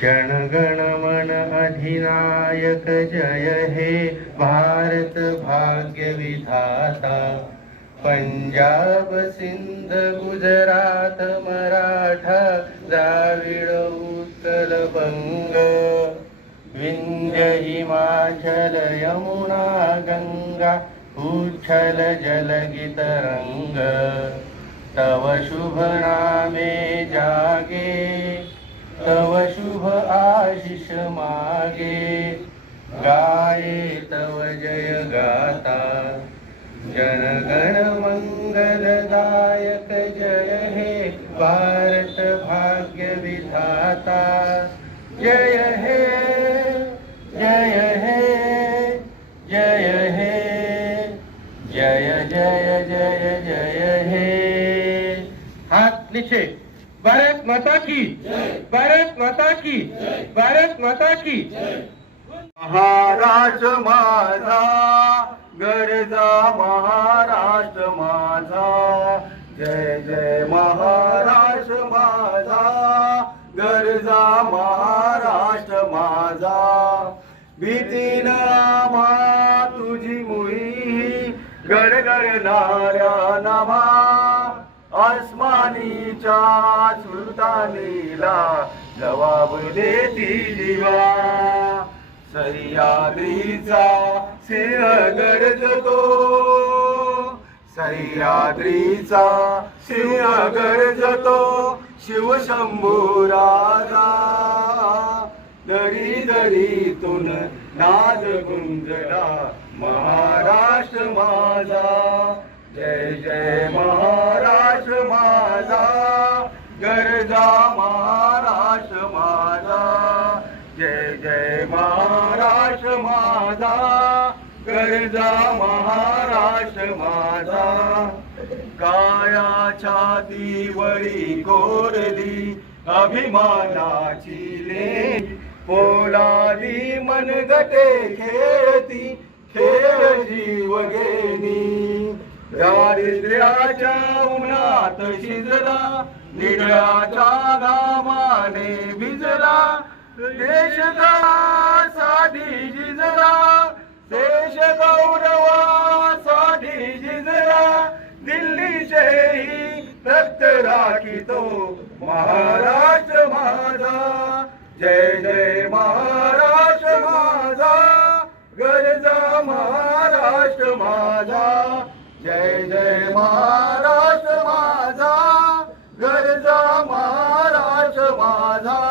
जनगण मन अधिनायक जय हे भारत भाग्य विधाता। पंजाब सिंध गुजरात मराठा द्राविड उत्कल बंग। विंध्य हिमाचल यमुना गंगा उच्छल जलगित रंग तव शुभ नामे जागे तव शुभ आशिष मागे। गाये तव जय गाता जनगण मंगलदायक जय हे भारत भाग्य विधाता। जय हे जय हे जय हे जय जय जय जय हे। नीचे भारत माता की भारत माता की भारत माता की महाराष्ट्र माझा गरजा महाराष्ट्र माझा. जय जय महाराष्ट्र माझा गरजा महाराष्ट्र माझा. भीतीन आम्हा तुझी मुही गडगडणाऱ्या नामा आसमानीच्या सुलतानीला जवाब देती जीवा. सह्याद्रीचा सिंह गरजतो. सह्याद्रीचा सिंह गरजतो. शिवशंभू राजा. दरी दरीतून नाद गुंजला महाराष्ट्र माझा. जय जय महा माझा गरजा महाराष्ट्र माझा. जय जय महाराष्ट्र माझा गरजा महाराष्ट्र माझा. काया छाती दिवळी कोरली अभिमानाची ले पोलादी मनगटे खेळती खेळ जीव गेली. दारिद्र्याच्या उन्हात शिजला निळ्याच्या घामाने भिजला. देशदा साठी झिजला देश गौरवासाठी जिजला दिल्लीचेही रक्त राखितो महाराज माझा. जय जय महाराष्ट्र माझा. गरजा महाराष्ट्र माझा. महाराज माझा गरजा महाराज माझा.